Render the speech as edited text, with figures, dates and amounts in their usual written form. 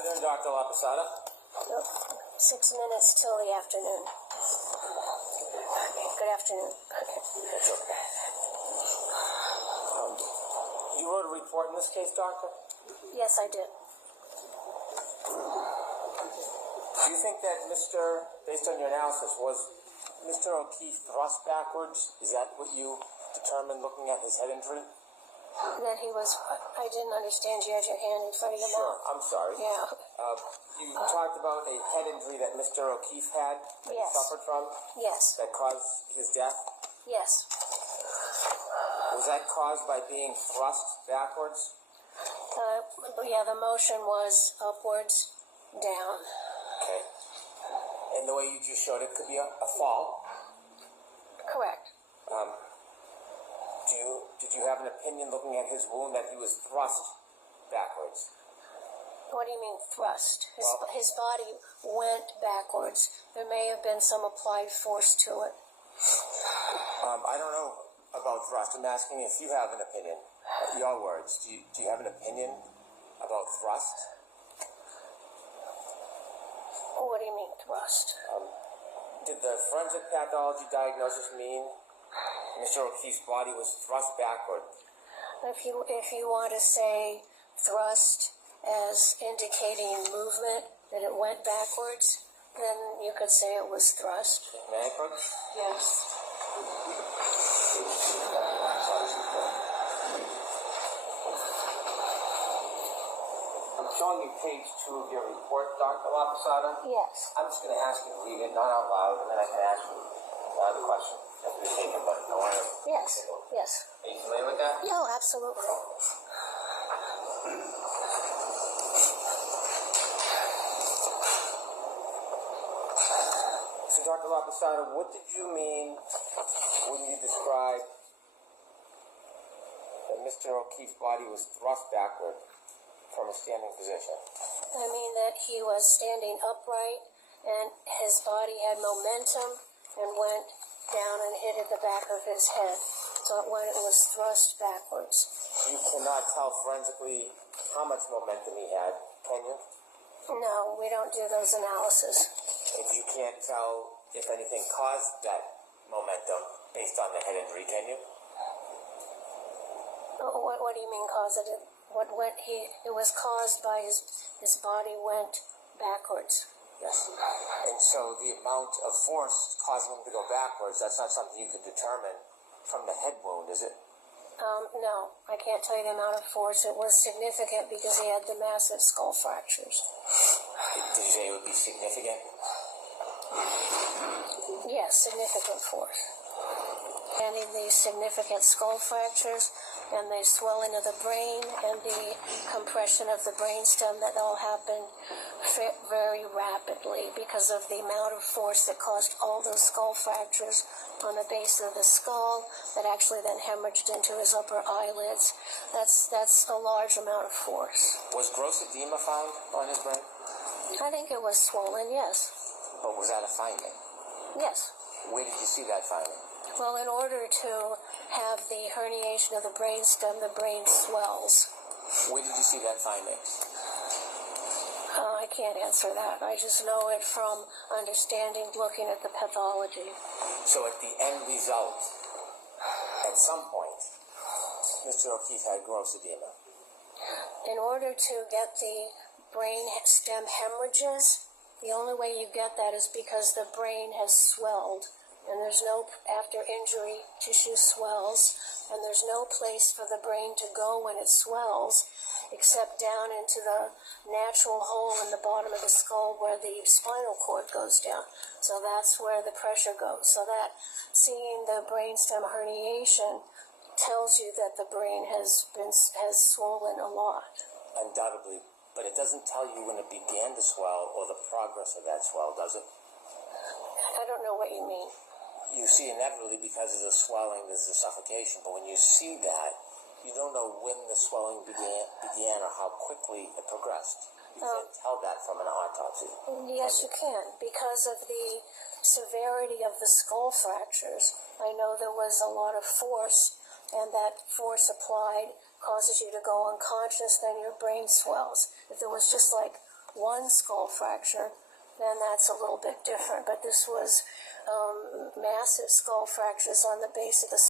afternoon, Dr. LaPosada. 6 minutes till the afternoon. Good afternoon. That's okay. You wrote a report in this case, Doctor? Yes, I did. Do you think that based on your analysis, was Mr. O'Keefe thrust backwards? Is that what you determined looking at his head injury? That he was, I didn't understand. You had your hand in front of your Sure, mouth. I'm sorry. Yeah. You talked about a head injury that Mr. O'Keefe had, that he Yes. suffered from, Yes. that caused his death. Yes. Was that caused by being thrust backwards? Yeah, the motion was upwards, down. Okay. And the way you just showed it could be a fall. Correct. Did you have an opinion looking at his wound that he was thrust backwards? What do you mean thrust? Well- His body went backwards. There may have been some applied force to it. I don't know about thrust. I'm asking if you have an opinion. Your words. Do you have an opinion about thrust? What do you mean thrust? Did the forensic pathology diagnosis mean Mr. O'Keefe's body was thrust backward? If you want to say thrust as indicating movement, that it went backwards, then you could say it was thrust. May I, Coach? Yes. I'm showing you page 2 of your report, Dr. LaPosada. Yes. I'm just going to ask you to read it, not out loud, and then I can ask you the question after you take it, but I want to... Yes. Yes. Are you familiar with that? No, absolutely. So, Dr. LaPosada, what did you mean when you described that Mr. O'Keefe's body was thrust backward from a standing position? I mean that he was standing upright and his body had momentum and went down and hit at the back of his head. So when it was thrust backwards. You cannot tell forensically how much momentum he had, can you? No, we don't do those analyses. If you can't tell if anything caused that momentum based on the head injury, can you? What do you mean causative? It was caused by his body went backwards. Yes. And so the amount of force causing him to go backwards, that's not something you could determine from the head wound, is it? No, I can't tell you the amount of force. It was significant because he had the massive skull fractures. Did you say it would be significant? Yes, significant force. And these significant skull fractures and the swelling of the brain and the compression of the brainstem, that all happened very rapidly because of the amount of force that caused all those skull fractures on the base of the skull that actually then hemorrhaged into his upper eyelids. That's a large amount of force. Was gross edema found on his brain? I think it was swollen, yes. But was that a finding? Yes. Where did you see that finding? Well, in order to have the herniation of the brainstem, the brain swells. Where did you see that finding? I can't answer that. I just know it from understanding, looking at the pathology. So at the end result, at some point, Mr. O'Keefe had gross edema. In order to get the brain stem hemorrhages, the only way you get that is because the brain has swelled. And there's no, after injury, tissue swells, and there's no place for the brain to go when it swells, except down into the natural hole in the bottom of the skull where the spinal cord goes down. So that's where the pressure goes. So that seeing the brainstem herniation tells you that the brain has swollen a lot. Undoubtedly, but it doesn't tell you when it began to swell or the progress of that swell, does it? I don't know what you mean. You see inevitably because of the swelling, there's the suffocation, but when you see that, you don't know when the swelling began or how quickly it progressed. You can't tell that from an autopsy. Yes, you can. Because of the severity of the skull fractures, I know there was a lot of force, and that force applied causes you to go unconscious, then your brain swells. If there was just like one skull fracture, then that's a little bit different. But this was massive skull fractures on the base of the